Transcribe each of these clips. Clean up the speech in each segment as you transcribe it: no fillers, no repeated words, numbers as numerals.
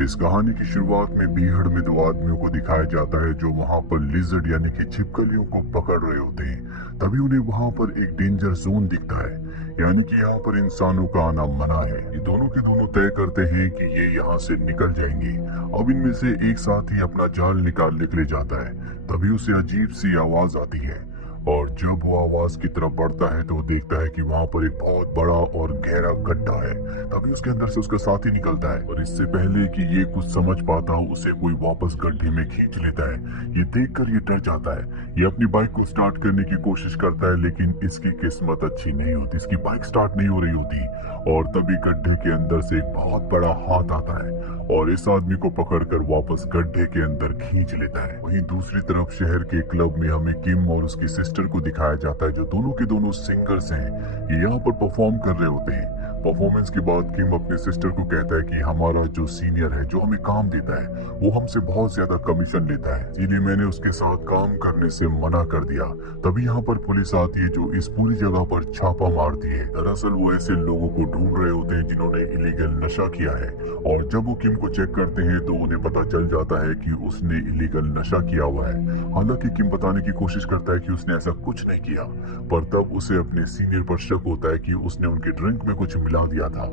इस कहानी की शुरुआत में बीहड़ में दो आदमियों को दिखाया जाता है जो वहां पर लिजर्ड यानी कि छिपकलियों को पकड़ रहे होते हैं। तभी उन्हें वहां पर एक डेंजर जोन दिखता है, यानी कि यहाँ पर इंसानों का आना मना है। ये दोनों के दोनों तय करते हैं कि ये यहाँ से निकल जाएंगे। अब इनमें से एक साथी अपना जाल निकालने के लिए जाता है, तभी उसे अजीब सी आवाज आती है और जब वो आवाज की तरफ बढ़ता है तो वो देखता है कि वहां पर एक बहुत बड़ा और गहरा गड्ढा है। तभी उसके अंदर से उसका साथी निकलता है और इससे पहले कि ये कुछ समझ पाता हो उसे कोई वापस गड्ढे में खींच लेता है। ये देखकर ये डर जाता है। ये अपनी बाइक को स्टार्ट करने की कोशिश करता है, लेकिन इसकी किस्मत अच्छी नहीं होती, इसकी बाइक स्टार्ट नहीं हो रही होती और तभी गड्ढे के अंदर से एक बहुत बड़ा हाथ आता है और इस आदमी को पकड़कर वापस गड्ढे के अंदर खींच लेता है। वहीं दूसरी तरफ शहर के क्लब में हमें किम और उसकी सिस्टर को दिखाया जाता है जो दोनों के दोनों सिंगर्स हैं। ये यहाँ पर परफॉर्म कर रहे होते हैं। परफॉर्मेंस के बाद किम अपने सिस्टर को कहता है कि हमारा जो सीनियर है जो हमें काम देता है वो हमसे बहुत ज्यादा कमीशन लेता है, इसीलिए मैंने उसके साथ काम करने से मना कर दिया। तभी यहाँ पर पुलिस आती है जो इस पूरी जगह पर छापा मारती है। दरअसल वो ऐसे लोगों को ढूंढ रहे होते हैं जिन्होंने इलीगल नशा किया है और जब वो किम को चेक करते हैं तो उन्हें पता चल जाता है कि उसने इलीगल नशा किया हुआ है। हालांकि किम बताने की कोशिश करता है कि उसने ऐसा कुछ नहीं किया, पर तब उसे अपने सीनियर पर शक होता है कि उसने उनके ड्रिंक में कुछ मिला दिया था।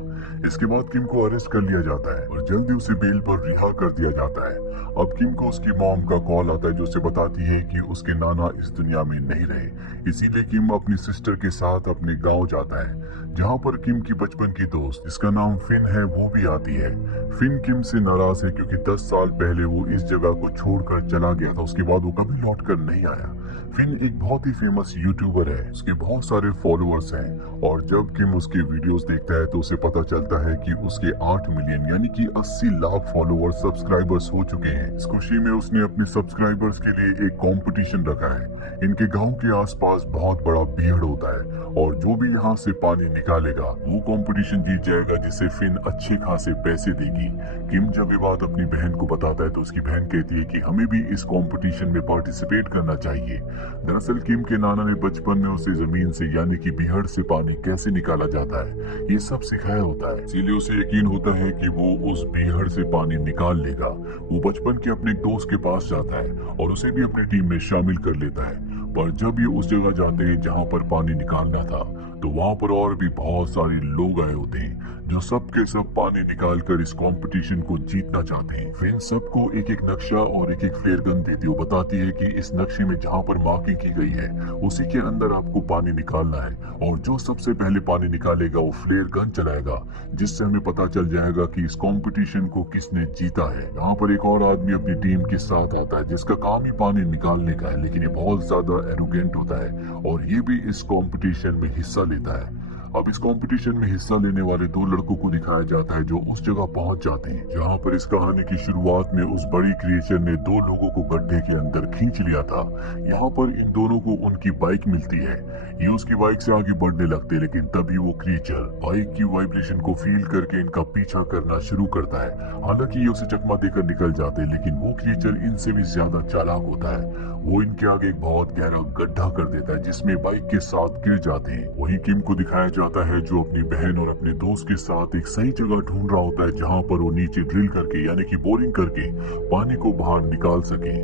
इसके बाद किम को अरेस्ट कर लिया जाता है और जल्दी उसे बेल पर रिहा कर दिया जाता है। अब किम को उसकी मॉम का कॉल आता है जो उसे बताती है कि उसके नाना इस दुनिया में नहीं रहे, इसीलिए किम अपनी सिस्टर के साथ अपने गांव जाता है जहां पर किम की बचपन की दोस्त जिसका नाम फिन है वो भी आती है। फिन किम से नाराज है क्योंकि 10 साल पहले वो इस जगह को छोड़कर चला गया था, उसके बाद वो कभी लौट कर नहीं आया। फिन एक बहुत ही फेमस यूट्यूबर है, उसके बहुत सारे फॉलोअर्स हैं और जब किम उसके वीडियोस देखता है तो उसे पता चलता है कि उसके 8 मिलियन यानी कि 80 लाख फॉलोअर्स सब्सक्राइबर्स हो चुके हैं। इस खुशी में उसने अपने सब्सक्राइबर्स के लिए एक कंपटीशन रखा है। इनके गांव के आसपास बहुत बड़ा भीड़ होता है और जो भी यहाँ से पानी निकालेगा वो कंपटीशन जीत जाएगा, जिससे फिन अच्छे खासे पैसे देगी। किम जब ये बात अपनी बहन को बताता है तो उसकी बहन कहती है कि हमें भी इस कंपटीशन में पार्टिसिपेट करना चाहिए। दरअसल किम के नाना ने बचपन में उसे जमीन से यानी कि बीहड़ से पानी कैसे निकाला जाता है ये सब सिखाया होता है, इसीलिए उसे यकीन होता है कि वो उस बीहड़ से पानी निकाल लेगा। वो बचपन के अपने दोस्त के पास जाता है और उसे भी अपनी टीम में शामिल कर लेता है, पर जब ये उस जगह जाते हैं जहाँ पर पानी निकालना था तो वहाँ पर और भी बहुत सारे लोग आए होते हैं जो सब के सब पानी निकाल कर इस कंपटीशन को जीतना चाहते हैं। फिर सबको एक एक नक्शा और एक एक फ्लेयर गन देती है। वो बताती है कि इस नक्शे में जहाँ पर मार्किंग की गई है उसी के अंदर आपको पानी निकालना है और जो सबसे पहले पानी निकालेगा वो फ्लेयर गन चलाएगा, जिससे हमें पता चल जाएगा कि इस कंपटीशन को किसने जीता है। यहाँ पर एक और आदमी अपनी टीम के साथ आता है जिसका काम ही पानी निकालने का है, लेकिन ये बहुत ज्यादा एरोगेंट होता है और ये भी इस कंपटीशन में हिस्सा लेता है। अब इस कंपटीशन में हिस्सा लेने वाले दो लड़कों को दिखाया जाता है जो उस जगह पहुंच जाते हैं जहां पर इस कहानी की शुरुआत में उस बड़ी क्रिएचर ने दो लोगों को गड्ढे के अंदर खींच लिया था। यहाँ पर इन दोनों को उनकी बाइक मिलती है। ये उसकी बाइक से आगे बढ़ने लगते हैं, लेकिन तभी वो क्रिएचर बाइक की वाइब्रेशन को फील करके इनका पीछा करना शुरू करता है। हालांकि ये उसे चकमा देकर निकल जाते हैं, लेकिन वो क्रिएचर इनसे भी ज्यादा चालाक होता है। वो इनके आगे एक बहुत गहरा गड्ढा कर देता है जिसमें बाइक के साथ गिर जाते हैं। वहीं किम को दिखाया जाता है जो अपनी बहन और अपने दोस्त के साथ एक सही जगह ढूंढ रहा होता है जहां पर वो नीचे ड्रिल करके यानी कि बोरिंग करके पानी को बाहर निकाल सके।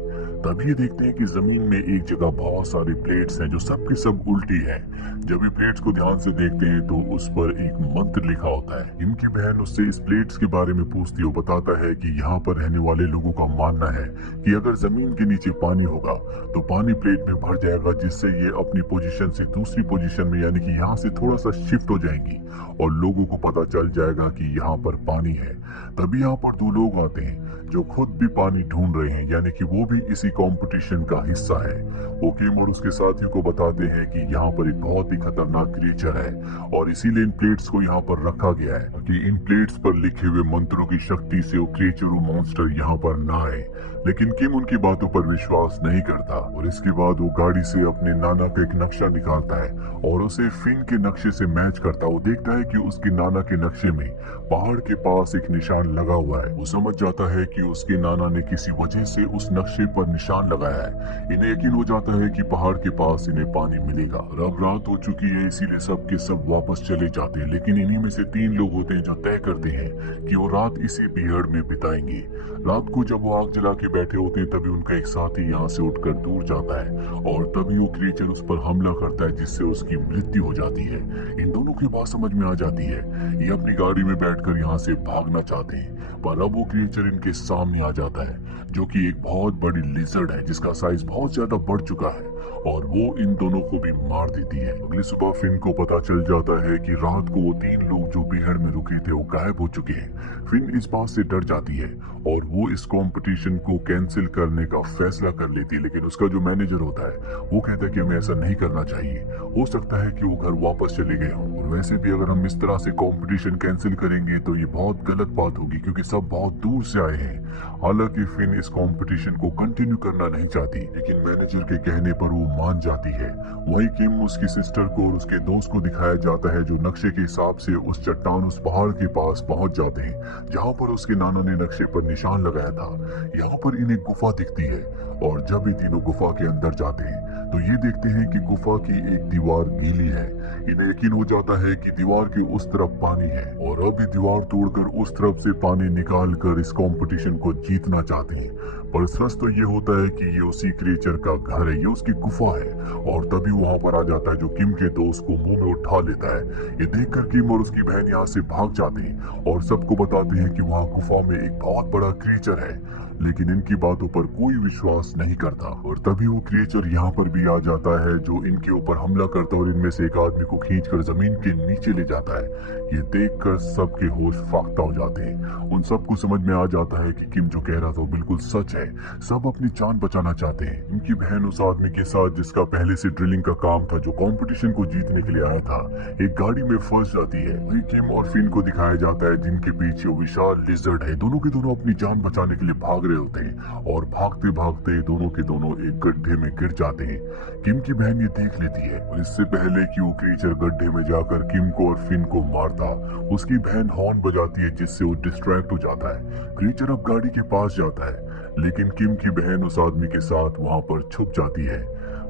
तभी ये देखते हैं कि जमीन में एक जगह बहुत सारे प्लेट्स हैं जो सब के सब उल्टी हैं। जब ये प्लेट्स को ध्यान से देखते हैं तो उस पर एक मंत्र लिखा होता है। इनकी बहन उससे इस प्लेट्स के बारे में पूछती है। वो बताता है कि यहाँ पर रहने वाले लोगों का मानना है कि अगर जमीन के नीचे पानी होगा तो पानी प्लेट में भर जाएगा, जिससे ये अपनी पोजीशन से दूसरी पोजीशन में यानी कि यहाँ से थोड़ा सा शिफ्ट हो जाएंगी और लोगों को पता चल जाएगा कि यहाँ पर पानी है। तभी यहाँ पर दो लोग आते हैं जो खुद भी पानी ढूंढ रहे हैं, यानी कि वो भी इसी कंपटीशन का हिस्सा है। वो किम और उसके साथियों को बताते हैं कि यहाँ पर एक बहुत ही खतरनाक क्रिएचर है और इसीलिए इन प्लेट्स को यहाँ पर रखा गया है कि इन प्लेट्स पर लिखे हुए मंत्रों की शक्ति से वो क्रिएचर वो मॉन्स्टर यहाँ पर ना आए। लेकिन किम उनकी बातों पर विश्वास नहीं करता और इसके बाद वो गाड़ी से अपने नाना का एक नक्शा निकालता है और उसे फिन के नक्शे से मैच करता। वो देखता है कि उसके नाना के नक्शे में पहाड़ के पास एक निशान लगा हुआ है। वो समझ जाता है कि उसके नाना ने किसी वजह से उस नक्शे पर निशान लगाया है। इन्हें यकीन हो जाता है कि पहाड़ के पास इन्हें पानी मिलेगा। अब रात हो चुकी है, इसीलिए सब के सब वापस चले जाते हैं, लेकिन इन्हीं में से 3 लोग होते हैं जो तय करते हैं कि वो रात इसी बीहड़ में बिताएंगे। रात को जब वो आग जला के बैठे होते हैं तभी उनका एक साथी यहाँ से उठकर दूर जाता है और तभी वो क्रिएचर उस पर हमला करता है, जिससे उसकी मृत्यु हो जाती है। इन दोनों की बात समझ में आ जाती है। ये अपनी गाड़ी में बैठकर यहाँ से भागना चाहते हैं, पर अब वो क्रिएचर इनके सामने आ जाता है, जो कि एक बहुत बड़ी लिजर्ड है जिसका साइज बहुत ज्यादा बढ़ चुका है और वो इन दोनों को भी मार देती है। अगली सुबह फिन को पता चल जाता है कि रात को वो 3 लोग जो बीहड़ में रुके थे वो गायब हो चुके हैं। फिन इस बात से डर जाती है और वो इस कंपटीशन को कैंसिल करने का फैसला कर लेती है, लेकिन उसका जो मैनेजर होता है वो कहता है कि हमें ऐसा नहीं करना चाहिए, हो सकता है कि वो घर वापस चले गए हों, और वैसे भी अगर हम इस तरह से कंपटीशन कैंसिल करेंगे तो ये बहुत गलत बात होगी क्योंकि सब बहुत दूर से आए हैं। हालांकि फिन इस कंपटीशन को कंटिन्यू करना नहीं चाहती, लेकिन मैनेजर के कहने पर वो मान जाती है। वहीं किम, उसकी सिस्टर को और उसके दोस्त को दिखाया जाता है जो नक्शे के हिसाब से उस चट्टान, उस पहाड़ के पास पहुंच जाते हैं जहां पर उसके नाना ने नक्शे पर निशान लगाया था। यहाँ पर इन्हें गुफा दिखती है और जब ये तीनों गुफा के अंदर जाते हैं तो ये देखते हैं कि गुफा की एक दीवार गीली है। इन्हें यकीन हो जाता है कि दीवार के उस तरफ पानी है और अब ये दीवार तोड़कर उस तरफ से पानी निकाल कर इस कंपटीशन को जीतना चाहते हैं। पर सच तो ये होता है कि ये उसी क्रिएचर का घर है, ये उसकी गुफा है। और तभी वहां पर आ जाता है जो किम के दोस्त को मुंह में उठा लेता है। ये देखकर किम और उसकी बहन यहाँ से भाग जाते हैं और सबको बताते हैं कि वहाँ गुफा में एक बहुत बड़ा क्रिएचर है, लेकिन इनकी बातों पर कोई विश्वास नहीं करता। और तभी वो क्रिएचर यहाँ पर भी आ जाता है जो इनके ऊपर हमला करता है और इनमें से एक आदमी को खींचकर जमीन के नीचे ले जाता है। ये देखकर सबके होश फाख्ता हो जाते हैं। उन सबको समझ में आ जाता है कि किम जो कह रहा था वो बिल्कुल सच है। सब अपनी जान बचाना चाहते हैं। इनकी बहन उस आदमी के साथ जिसका पहले से ड्रिलिंग का काम था, जो कंपटीशन को जीतने के लिए आया था, एक गाड़ी में फंस जाती है। वही किम और फिन को दिखाया जाता है जिनके पीछे वो विशाल लिजर्ड है। दोनों के दोनों अपनी जान बचाने के लिए भाग रहे होते हैं और भागते भागते दोनों के दोनों एक गड्ढे में गिर जाते हैं। किम की बहन ये देख लेती है और इससे पहले कि वो क्रिएचर गड्ढे में जाकर किम को और फिन को मारता, उसकी बहन हॉर्न बजाती है जिससे वो डिस्ट्रैक्ट हो जाता है। क्रिएचर अब गाड़ी के पास जाता है, लेकिन किम की बहन उस आदमी के साथ वहां पर छुप जाती है।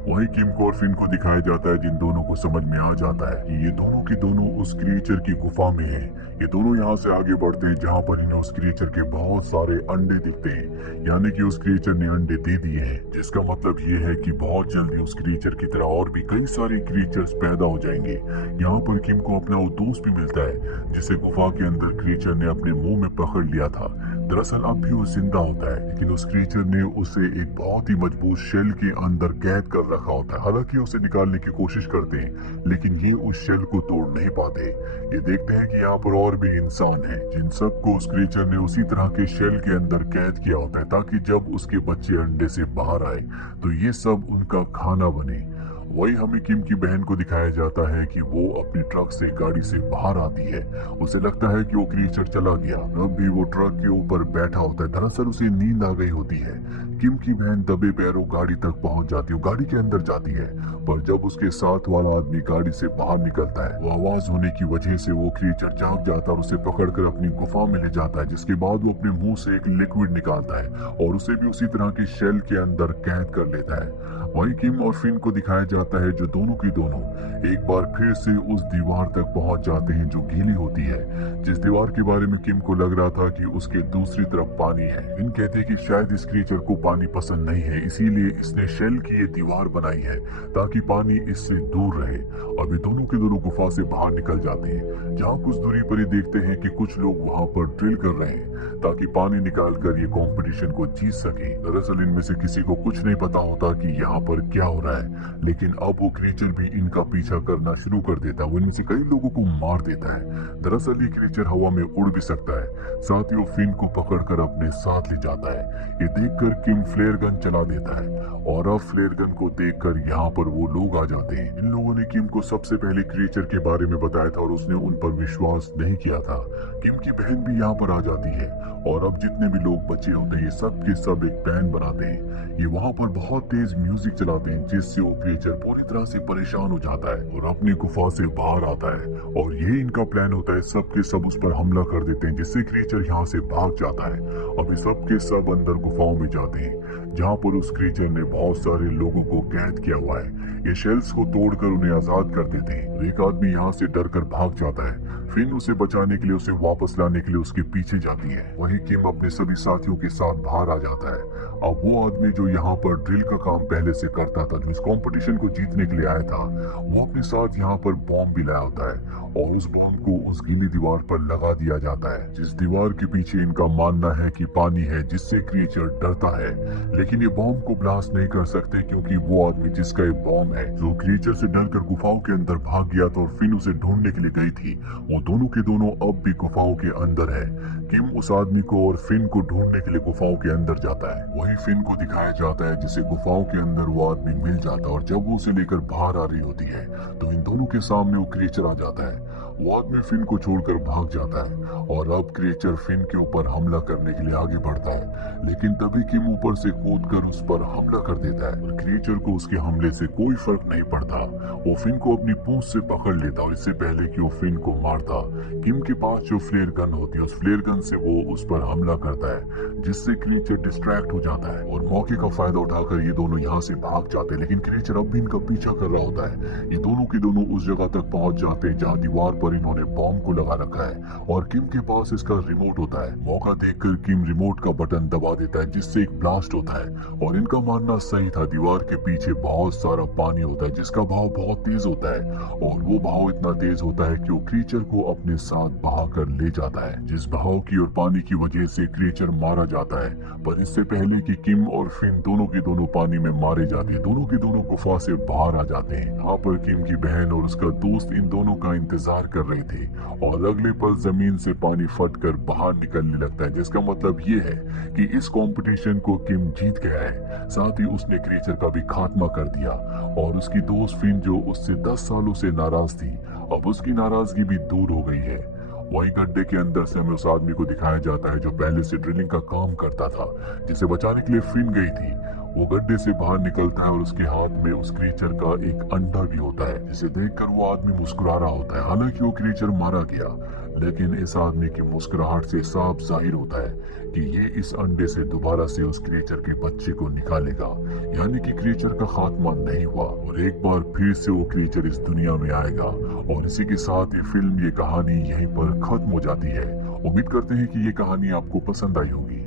वहीं किम को और फिन को दिखाया जाता है जिन दोनों को समझ में आ जाता है कि ये दोनों के दोनों उस क्रिएचर की गुफा में हैं। ये दोनों यहाँ से आगे बढ़ते हैं जहाँ पर इन्हें उस क्रिएचर के बहुत सारे अंडे दिखते हैं, यानी कि उस क्रिएचर ने अंडे दे दिए हैं, जिसका मतलब ये है कि बहुत जल्दी उस क्रिएचर की तरह और भी कई सारे क्रिएचर्स पैदा हो जाएंगे। यहाँ पर किम को अपना वो दोस्त भी मिलता है जिसे गुफा के अंदर क्रिएचर ने अपने मुंह में पकड़ लिया था। दरअसल अब भी वो जिंदा होता है, लेकिन उस क्रिएचर ने उसे एक बहुत ही मजबूत शेल के अंदर कैद कर रखा होता है। हालांकि उसे निकालने की कोशिश करते हैं, लेकिन ये उस शेल को तोड़ नहीं पाते। ये देखते हैं कि यहाँ पर और भी इंसान हैं, जिन सबको उस क्रिएचर ने उसी तरह के शेल के अंदर कैद किया होता है, ताकि जब उसके बच्चे अंडे से बाहर आए तो ये सब उनका खाना बने। वही हमें किम की बहन को दिखाया जाता है कि वो अपनी ट्रक से गाड़ी से बाहर आती है। उसे लगता है कि वो क्रिएचर चला गया, अब भी वो ट्रक के ऊपर बैठा होता है। दरअसल उसे नींद आ गई होती है। किम की बहन दबे पैरों गाड़ी तक पहुंच जाती है, गाड़ी के अंदर जाती है, पर जब उसके साथ वाला आदमी गाड़ी से बाहर निकलता है, वो आवाज होने की वजह से वो क्रिएचर जाग जाता है और उसे पकड़कर अपनी गुफा में ले जाता है, जिसके बाद वो अपने मुंह से एक लिक्विड निकालता है और उसे भी उसी तरह के शेल के अंदर कैद कर लेता है। वहीं किम और फिन को दिखाया जाता है जो दोनों की दोनों एक बार फिर से उस दीवार तक पहुंच जाते हैं जो गीली होती है, जिस दीवार के बारे में किम को लग रहा था कि उसके दूसरी तरफ पानी है। फिन कहते हैं कि शायद इस क्रिएचर को पानी पसंद नहीं है, इसीलिए इसने शेल की ये दीवार बनाई है ताकि पानी इससे दूर रहे। अब ये दोनों के दोनों गुफा से बाहर निकल जाते हैं, जहाँ कुछ दूरी पर ही देखते हैं कि कुछ लोग वहाँ पर ड्रिल कर रहे हैं ताकि पानी निकाल कर ये कंपटीशन को जीत सके। दरअसल इनमें से किसी को कुछ नहीं पता होता कि यहाँ पर क्या हो रहा है, लेकिन अब वो क्रिएचर भी इनका पीछा करना शुरू कर देता है। वो इनमें से कई लोगों को मार देता है। दरअसल ये क्रिएचर हवा में उड़ भी सकता है। साथ ही वो फिन को पकड़कर अपने साथ ले जाता है। ये देखकर किम फ्लेयर गन चला देता है और अब फ्लेयर गन को देखकर यहाँ पर वो लोग आ जाते हैं। इन लोगों ने किम को सबसे पहले क्रिएचर के बारे में बताया था और उसने उन पर विश्वास नहीं किया था। किम की बहन भी यहाँ पर आ जाती है और अब जितने भी लोग बचे होते हैं ये सब के सब एक प्लान बनाते हैं। ये वहाँ पर बहुत तेज म्यूजिक चलाते हैं जिससे वो क्रिएचर पूरी तरह से परेशान हो जाता है और अपनी गुफा से बाहर आता है और ये इनका प्लान होता है। सब के सब उस पर हमला कर देते हैं जिससे क्रीचर यहाँ से भाग जाता है। अभी सब के सब अंदर गुफाओं में जाते हैं जहाँ पर उस क्रीचर ने बहुत सारे लोगों को कैद किया हुआ है। ये शेल्स को तोड़कर उन्हें आजाद कर देते हैं। एक आदमी यहाँ से डर कर भाग जाता है। फिन उसे बचाने के लिए, उसे वापस लाने के लिए उसके पीछे जाती है। वहीं किम अपने सभी साथियों के साथ बाहर आ जाता है। अब वो आदमी जो यहाँ पर ड्रिल का काम पहले से करता था, जो इस कंपटीशन को जीतने के लिए आया था, वो अपने साथ यहाँ पर बॉम्ब भी लाया होता है और उस बॉम्ब को उस गीली दीवार पर लगा दिया जाता है, जिस दीवार के पीछे इनका मानना है कि पानी है जिससे क्रिएचर डरता है। लेकिन ये बॉम्ब को ब्लास्ट नहीं कर सकते क्योंकि वो आदमी जिसका ये बॉम्ब है, जो क्रिएचर से डरकर गुफाओं के अंदर भाग गया था और फिन उसे ढूंढने के लिए गई थी, वो दोनों के दोनों अब भी गुफाओं के अंदर है। किम उस आदमी को और फिन को ढूंढने के लिए गुफाओं के अंदर जाता है। वहीं फिन को दिखाया जाता है जिसे गुफाओं के अंदर वो आदमी मिल जाता है और जब वो उसे लेकर बाहर आ रही होती है तो इन दोनों के सामने वो क्रिएचर आ जाता है। वो आदमी फिन को छोड़कर भाग जाता है और अब क्रिएचर फिन के ऊपर हमला करने के लिए आगे बढ़ता है, लेकिन तभी किम ऊपर से कूदकर उस पर हमला कर देता है और क्रिएचर को उसके हमले से कोई फर्क नहीं पड़ता। वो फिन को अपनी पूंछ से पकड़ लेता और इससे पहले कि वो फिन को मारता, किम के पास जो फ्लेयर गन होती है, उस फ्लेयर गन से वो उस पर हमला करता है, जिससे क्रिएचर डिस्ट्रैक्ट हो जाता है और मौके का फायदा उठाकर ये दोनों यहाँ से भाग जाते हैं। लेकिन क्रिएचर अब भी इनका पीछा कर रहा होता है। ये दोनों के दोनों उस जगह तक पहुंच जाते हैं जहाँ दीवार पर इन्होंने बॉम्ब को लगा रखा है और किम के पास इसका रिमोट होता है। मौका देखकर किम रिमोट का बटन दबा देता है जिससे एक ब्लास्ट होता है और इनका मानना सही था, दीवार के पीछे बहुत सारा पानी होता है जिसका बहाव बहुत तेज होता है और वो बहाव इतना तेज होता है कि वो क्रिएचर को अपने साथ बहा कर ले जाता है, जिस बहाव की और पानी की वजह से क्रिएचर मारा जाता है। पर इससे पहले कि किम और फिन दोनों के दोनों पानी में मारे जाते हैं, दोनों के दोनों गुफा से बाहर आ जाते हैं। यहाँ पर किम की बहन और उसका दोस्त इन दोनों का इंतजार कर रहे थे और अगले पल जमीन से पानी फटकर बाहर निकलने लगता है, जिसका मतलब ये है कि इस कंपटीशन को किम जीत गया है। साथ ही उसने क्रिएचर का भी खात्मा कर दिया और उसकी दोस्त फिन जो उससे 10 सालों से नाराज थी, अब उसकी नाराजगी भी दूर हो गई है। वही गड्ढे के अंदर से हमें उस आदमी को दिखाया जाता है जो पहले से ड्रिलिंग का काम करता था, जिसे बचाने के लिए फिन गई थी। वो गड्ढे से बाहर निकलता है और उसके हाथ में उस क्रिएचर का एक अंडा भी होता है, जिसे देखकर वो आदमी मुस्कुरा रहा होता है। हालांकि वो क्रिएचर मारा गया, लेकिन इस आदमी की मुस्कुराहट से साफ जाहिर होता है कि ये इस अंडे से दोबारा से उस क्रिएचर के बच्चे को निकालेगा, यानी कि क्रिएचर का खात्मा नहीं हुआ और एक बार फिर से वो क्रिएचर इस दुनिया में आएगा। और इसी के साथ ये फिल्म, ये कहानी यहीं पर खत्म हो जाती है। उम्मीद करते हैं कि ये कहानी आपको पसंद आई होगी।